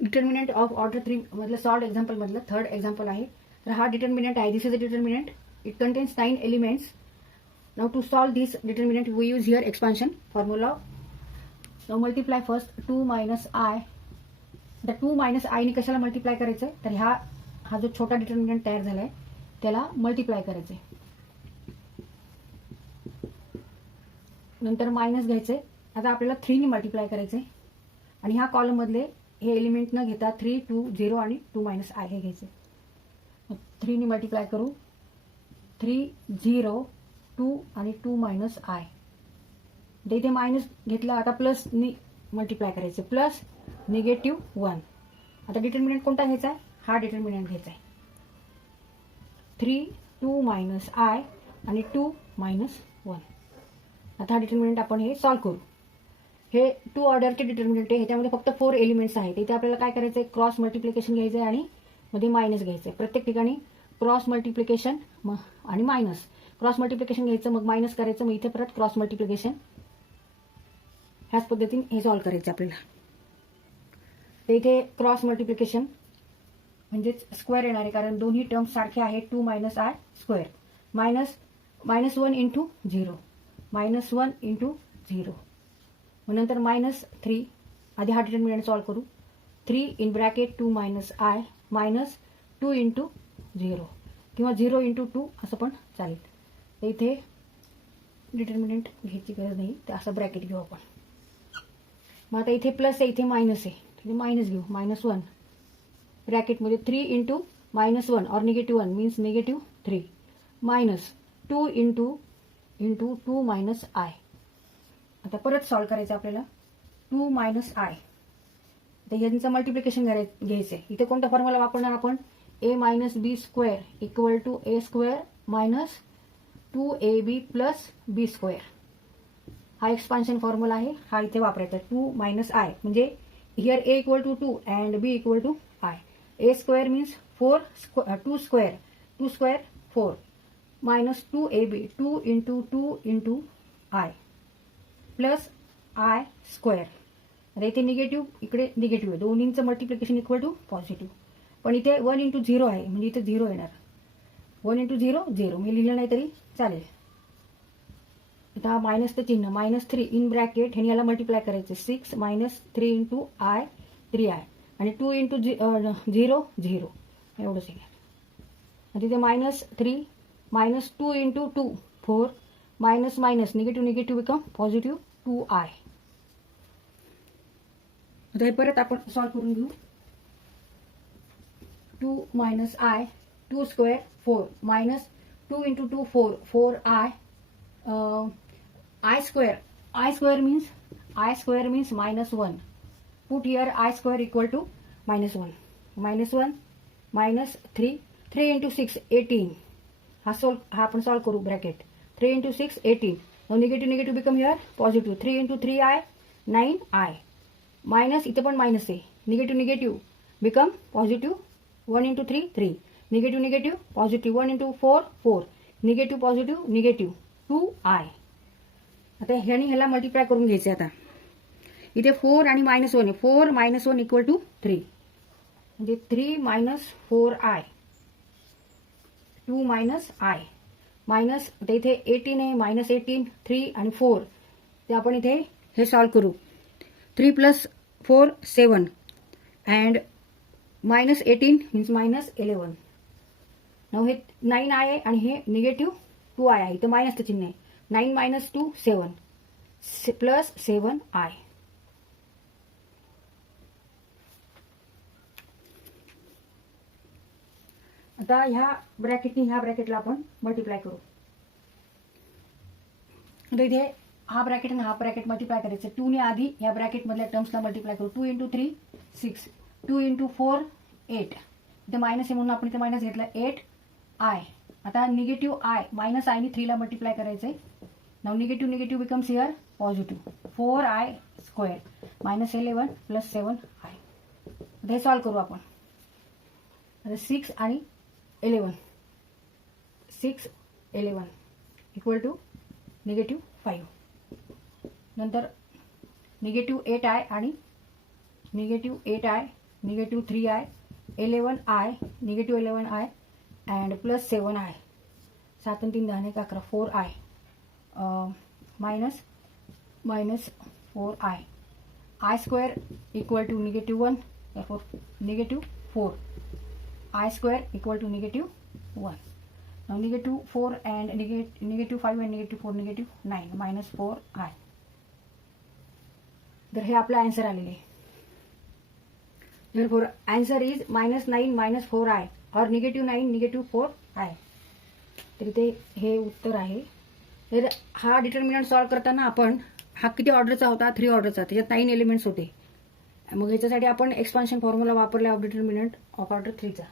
Determinant of order 3 मधलं solved example मधलं third example आहे. तर हा डिटर्मिनंट आहे. This is a determinant. It contains 9 elements. Now to solve this determinant we use here expansion formula. Now multiply first 2 minus I. आता 2 minus I ने कशाला multiply करायचं, तर हा जो छोटा डिटर्मिनंट तयार झालाय त्याला मल्टिप्लाय करायचंय. नंतर मायनस घ्यायचंय. आता आपल्याला 3 ने मल्टिप्लाय करायचंय आणि ह्या कॉलम मधले हे एलिमेंट न घेता 3, 2, 0 आणि 2 मायनस आय हे घ्यायचे. 3 ने मल्टिप्लाय करू. 3, 0, 2 आणि 2 मायनस आय. इथे मायनस घेतला. आता प्लस ने मल्टिप्लाय करायचे. प्लस -1. आता डिटर्मिनंट कोणता घ्यायचा आहे, हा डिटर्मिनंट घ्यायचा आहे. 3, 2 मायनस आय आणि 2 मायनस 1. आता हा डिटर्मिनंट आपण हे सॉल्व्ह करू. हे 2 ऑर्डरचे डिटर्मिनंट आहे. ह्याच्यामध्ये फक्त 4 एलिमेंट्स आहेत. इथे आपल्याला काय करायचंय, क्रॉस मल्टिप्लिकेशन घ्यायचं आहे आणि मध्ये मायनस घ्यायचंय. प्रत्येक ठिकाणी क्रॉस मल्टिप्लिकेशन आणि मायनस. क्रॉस मल्टिप्लिकेशन घ्यायचं, मग मायनस करायचं, मग इथे परत क्रॉस मल्टिप्लिकेशन. ह्याच पद्धतीने हे सॉल्व्ह करायचं आपल्याला. तर इथे क्रॉस मल्टिप्लिकेशन म्हणजेच स्क्वेअर येणार आहे, कारण दोन्ही टर्म्स सारखे आहेत. 2 minus I square -1 into 0 -1 into 0. मग नंतर -3. आधी हा डिटर्मिनंट सॉल्व्ह करू. 3 in bracket 2 minus i -2 into 0 किंवा 0 इंटू 2 असं पण चालेल. तर इथे डिटर्मिनंट घ्यायची गरज नाही, तर असं ब्रॅकेट घेऊ आपण. मग आता इथे प्लस आहे, इथे मायनस आहे, तिथे मायनस घेऊ. -1 ब्रॅकेटमध्ये 3 इंटू -1 और -1 मीन्स -3 -2 इंटू 2 मायनस आय. आता परत सॉल्व्ह करायचं आपल्याला. 2 मायनस आय. तर यांचं मल्टिप्लिकेशन घ्यायचं आहे. इथे कोणता फॉर्म्युला वापरणार आपण, a minus b square equal to a square minus 2ab plus b square. हा एक्सपान्शन फॉर्म्युला आहे, हा इथे वापरायचा. 2 मायनस आय म्हणजे here a equal to 2 and b equal to i. a square means 2 square 4 minus 2ab 2 into 2 into i plus i square. आता इथे negative, इकडे negative आहे. दोन्हींचं मल्टिप्लिकेशन इक्वल टू पॉझिटिव्ह. पण इथे 1 इंटू 0 आहे, म्हणजे इथे 0 येणार. 1 इंटू 0 0. मी लिहिलं नाही तरी चालेल. आता मायनसचं चिन्ह -3 इन ब्रॅकेट ह्याने याला मल्टिप्लाय करायचे. 6 -3 इंटू आय 3i आणि 2 इंटू 0 0 एवढंच आहे. तिथे -3 -2 into 2 4 minus minus negative become positive 2i. आता हे परत आपण सॉल्व्ह करून घेऊ. 2 minus i 2 square 4 minus 2 into 2 4 4i i square means -1. Put here i square equal to -1 -3 into 6 18. हा आपण सॉल्व्ह करू. Bracket 3 into 6 18. Negative become here positive. 3 into 3i 9i minus इथे पण मायनस आहे. Negative become positive. 1 into 3 3 negative positive. 1 into 4 4 negative positive 2i. आता ह्याला multiply करून घ्यायचे. आता इथे 4 आणि -1 आहे. 4 -1 इक्वल टू 3 म्हणजे 3 minus 4i 2 minus I minus. आता इथे 18 आहे. -18 3 आणि 4. ते आपण इथे हे सॉल्व्ह करू. 3 प्लस 4 7 अँड -18 मीन्स -11. नाव हे 9i आहे आणि हे निगेटिव्ह 2i आहे. इथं मायनसचं चिन्ह आहे. 9 मायनस 2 7 प्लस 7i. आता ह्या ब्रॅकेटने ह्या ब्रॅकेटला आपण मल्टिप्लाय करू. आता इथे हा ब्रॅकेट आणि हा ब्रॅकेट मल्टिप्लाय करायचं. 2 ने आधी ह्या ब्रॅकेट मधल्या टर्म्सला मल्टिप्लाय करू. 2 इंटू 3 6 2 इंटू 4 8. इथे मायनस आहे म्हणून आपण इथे मायनस घेतला 8i. आता निगेटिव्ह आय मायनस आय ने 3 ला मल्टिप्लाय करायचंय. Now negative becomes here positive 4i square -11 plus 7i. आता हे सॉल्व्ह करू आपण. आता 6 आणि 11 6 11 इक्वल टू -5. नंतर -8i आणि -8i negative 3i 11i negative 11i and plus 7i 7 आणि 3 10 11 4i minus 4i I square equal to negative 1 therefore negative 4 I square equal to negative 1. Now negative 4 and negative 5 and negative 4 negative 9 minus 4i. तर हे आपलं answer आलेले आहे. therefore answer is -9 minus 4i or -9 negative 4i. तर इथे हे उत्तर आहे. तर हा डिटर्मिनंट सॉल्व्ह करताना आपण हा किती ऑर्डरचा होता 3 ऑर्डरचा त्याच्यात 9 एलिमेंट्स होते. मग याच्यासाठी आपण एक्सपान्शन फॉर्म्युला वापरला ऑफ डिटर्मिनंट ऑफ ऑर्डर 3 चा.